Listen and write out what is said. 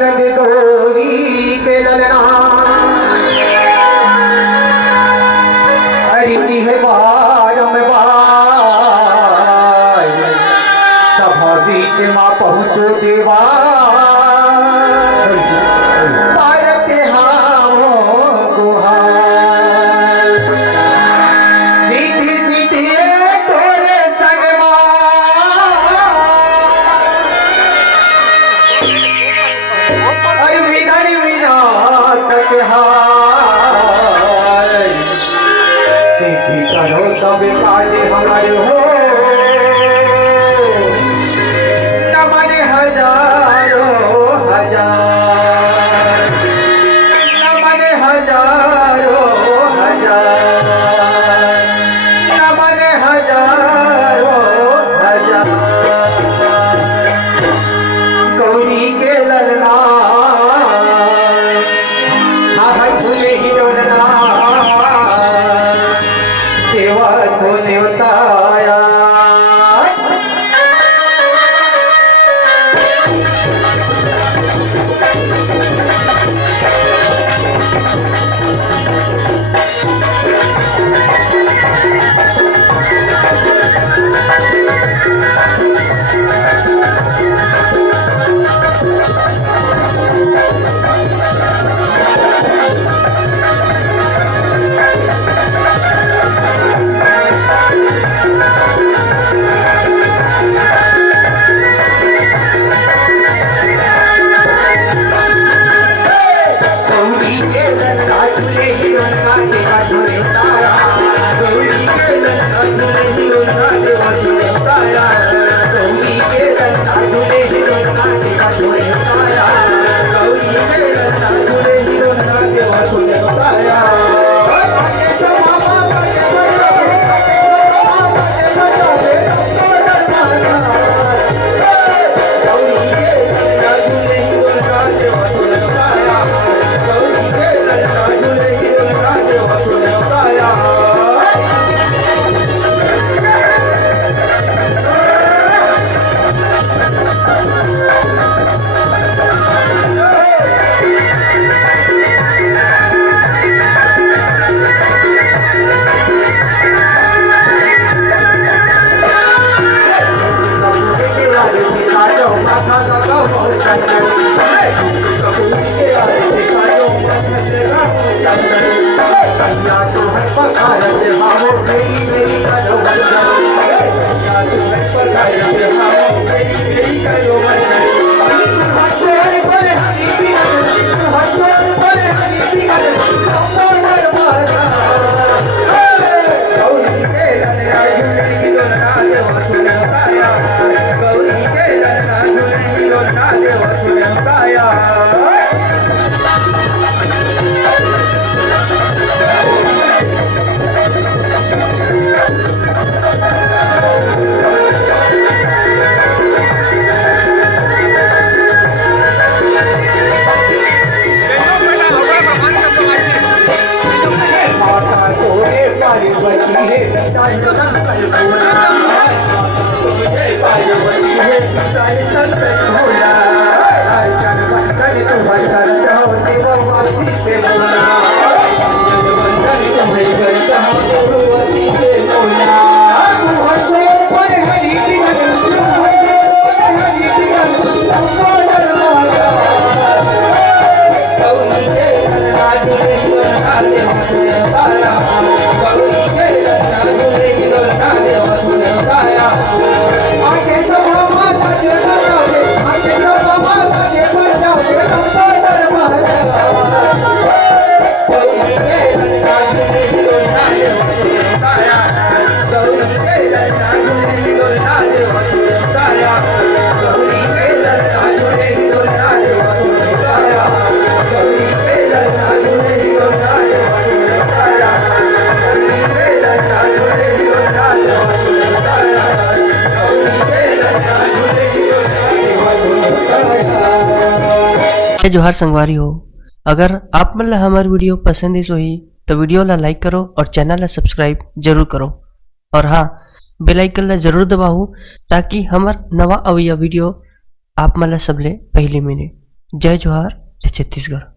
नंद गौरी के ललना अरिचि है बारंबार सभा बीच माँ पहुँचो देवा सब काज हमारे हो नमन हजारों हजार नमन हजारों हजार नमन हजारों हजार गौरी के ललना झूले ही डोलना देवा तो नेवताया जोहार संगवारी हो। अगर आप मन ला हमार वीडियो पसंद ही सोही तो वीडियो ला लाइक करो और चैनल ला सब्सक्राइब जरूर करो और हाँ बेल आइकन ला जरूर दबाओ ताकि हमार नवा अवैया वीडियो आप मन ला सबले पहले मिले। जय जोहार, जय छत्तीसगढ़।